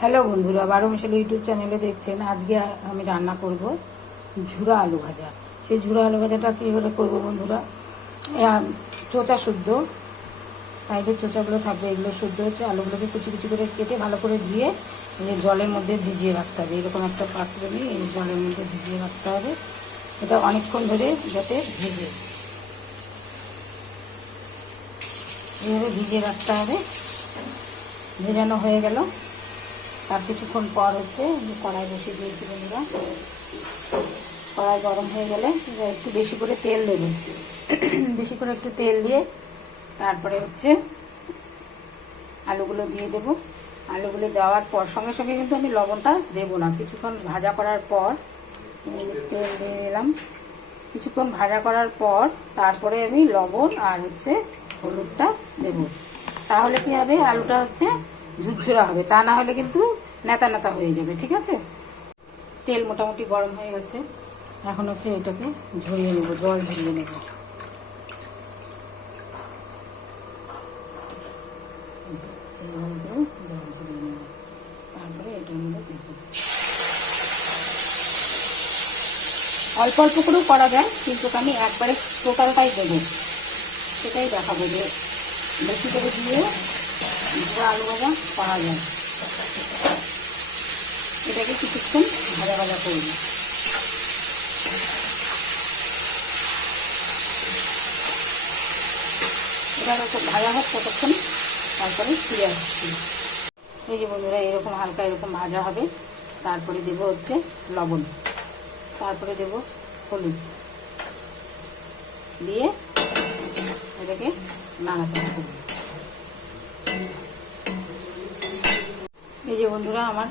Hello বন্ধুরা, 12 মিশাল YouTube চ্যানেলে দেখছেন। আজকে আমি রান্না করব ঝুরা আলু ভাজা। সেই ঝুরা আলু ভাজাটা কীভাবে করবো বন্ধুরা, চোচা শুদ্ধ, সাইডের চোচাগুলো থাকবে, এগুলো শুদ্ধ হচ্ছে। আলুগুলোকে কুচি কুচি করে কেটে ভালো করে ধুয়ে জলের মধ্যে ভিজিয়ে রাখতে হবে। এরকম একটা পাত্র নিয়ে এই জলের মধ্যে ভিজিয়ে রাখতে হবে। এটা অনেকক্ষণ ধরে যাতে ভেজে, এইভাবে ভিজিয়ে রাখতে হবে। ভেজানো হয়ে গেল, তার কিছুক্ষণ পর হচ্ছে কড়াই বসিয়ে দিয়েছি বন্ধুরা। কড়াই গরম হয়ে গেলে একটু বেশি করে তেল দেবেন। বেশি করে একটু তেল দিয়ে তারপরে হচ্ছে আলুগুলো দিয়ে দেবো। আলুগুলো দেওয়ার পর সঙ্গে সঙ্গে কিন্তু আমি লবণটা দেবো না, কিছুক্ষণ ভাজা করার পর তেল দিয়ে দিলাম। কিছুক্ষণ ভাজা করার পর তারপরে আমি লবণ আর হচ্ছে হলুদটা দেবো। তাহলে কি হবে, আলুটা হচ্ছে ঝুরঝুরা হবে, তা না হলে কিন্তু নেতা নেতা হয়ে যাবে। ঠিক আছে, তেল মোটামুটি গরম হয়ে গেছে। এখন হচ্ছে এটাকে ঝরিয়ে নেব, জল ঝরিয়ে নেব। তারপরে এটার মধ্যে দেবো। অল্প অল্প করেও করা যায়, কিন্তু আমি একবারে টোটালটাই দেবো, সেটাই দেখাবো যে বেশি করে দিয়ে আলু ভাজা করা যায়। এটাকে কিছুক্ষণ ভাজা ভাজা করবো। এটা খুব ভাজা হোক ততক্ষণ, তারপরে ফিরে আসছি। এই যে বন্ধুরা, এরকম হালকা এরকম ভাজা হবে। তারপরে দেবো হচ্ছে লবণ, তারপরে দেবো হলুদ দিয়ে এটাকে নাড়াচাড়া করব। এই যে বন্ধুরা, আমার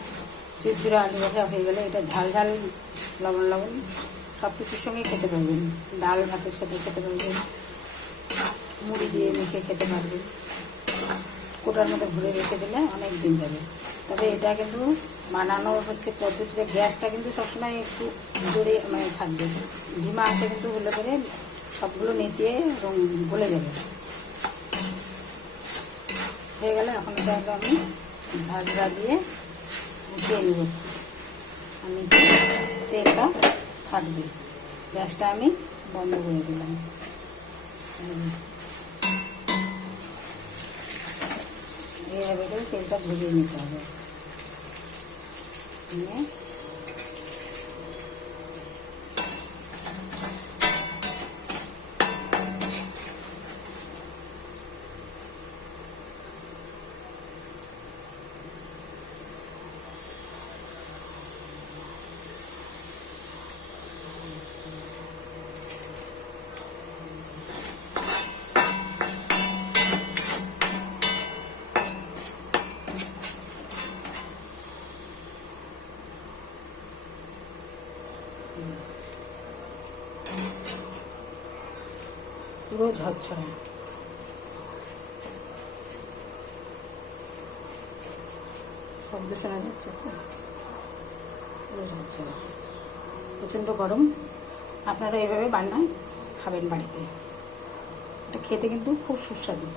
ঝুরঝুরা আলু ভাজা হয়ে গেলে, এটা ঝাল ঝাল লবণ লবণ সব কিছুর সঙ্গে খেতে পারবেন। ডাল ভাতের সাথে খেতে পারবেন, মুড়ি দিয়ে মেখে খেতে পারবেন, কোটার মধ্যে ভরে রেখে দিলে অনেক দিন যাবে। তবে এটা কিন্তু বানানোর হচ্ছে পদ্ধতিটা, গ্যাসটা কিন্তু সবসময় একটু জোরে থাকবে, ধিমা আছে কিন্তু, হলে পরে সবগুলো নেতিয়ে এবং গলে যাবে। হয়ে গেলে এখন এটা আমি ঝাঁঝরা দিয়ে উঠিয়ে নেব। আমি তেলটা থাকবে, গ্যাসটা আমি বন্ধ করে দিলাম। এইভাবে করে তেলটা ভেজে নিতে হবে। নিয়ে পুরো ঝরঝরে, শব্দ শোনা যাচ্ছে, পুরো ঝরঝরে, প্রচণ্ড গরম। আপনারা এইভাবে বানায় খাবেন বাড়িতে, এটা খেতে কিন্তু খুব সুস্বাদু।